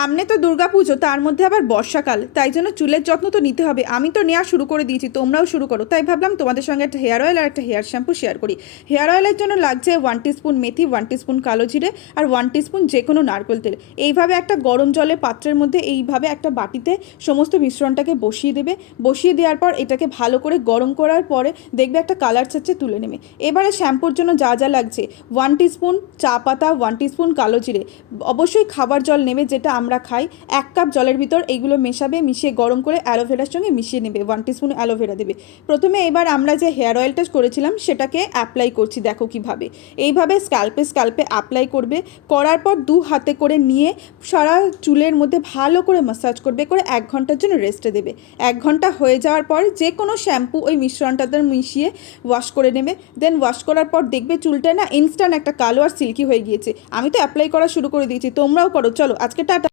সামনে তো দুর্গাপুজো, তার মধ্যে আবার বর্ষাকাল, তাই জন্য চুলের যত্ন তো নিতে হবে। আমি তো নেওয়া শুরু করে দিয়েছি, তোমরাও শুরু করো। তাই ভাবলাম তোমাদের সঙ্গে একটা হেয়ার অয়েল আর একটা হেয়ার শ্যাম্পু শেয়ার করি। হেয়ার অয়েলের জন্য লাগছে 1 টিস্পুন মেথি, 1 টিস্পুন কালো জিরে আর 1 টিস্পুন যে কোনো নারকেল তেল। এইভাবে একটা গরম জলের পাত্রের মধ্যে এইভাবে একটা বাটিতে সমস্ত মিশ্রণটাকে বসিয়ে দেবে। বসিয়ে দেওয়ার পর এটাকে ভালো করে গরম করার পরে দেখবে একটা কালার ছাড়ছে, তুলে নেবে। এবারে শ্যাম্পুর জন্য যা যা লাগছে, 1 টিস্পুন চা পাতা, 1 টিস্পুন কালো জিরে, অবশ্যই খাবার জল নেবে যেটা আমরা খাই। 1 কাপ জলের ভিতর এইগুলো মেশাবে, মিশিয়ে গরম করে অ্যালোভেরার সঙ্গে মিশিয়ে নেবে। 1 টিস্পুন অ্যালোভেরা দেবে। প্রথমে এবার আমরা যে হেয়ার অয়েলটা করেছিলাম সেটাকে অ্যাপ্লাই করছি, দেখো কিভাবে। এইভাবে স্ক্যাল্পে স্ক্যাল্পে অ্যাপ্লাই করবে। করার পর 2 হাতে করে নিয়ে সারা চুলের মধ্যে ভালো করে ম্যাসাজ করবে, করে 1 ঘন্টার জন্য রেস্টে দেবে। 1 ঘন্টা হয়ে যাওয়ার পর যে কোনো শ্যাম্পু ওই মিশ্রণটাতে মিশিয়ে ওয়াশ করে নেবে। দেন ওয়াশ করার পর দেখবে চুলটা না ইনস্ট্যান্ট একটা কালো আর সিল্কি হয়ে গিয়েছে। আমি তো অ্যাপ্লাই করা শুরু করে দিয়েছি, তোমরাও করো। চলো আজকে টাটা।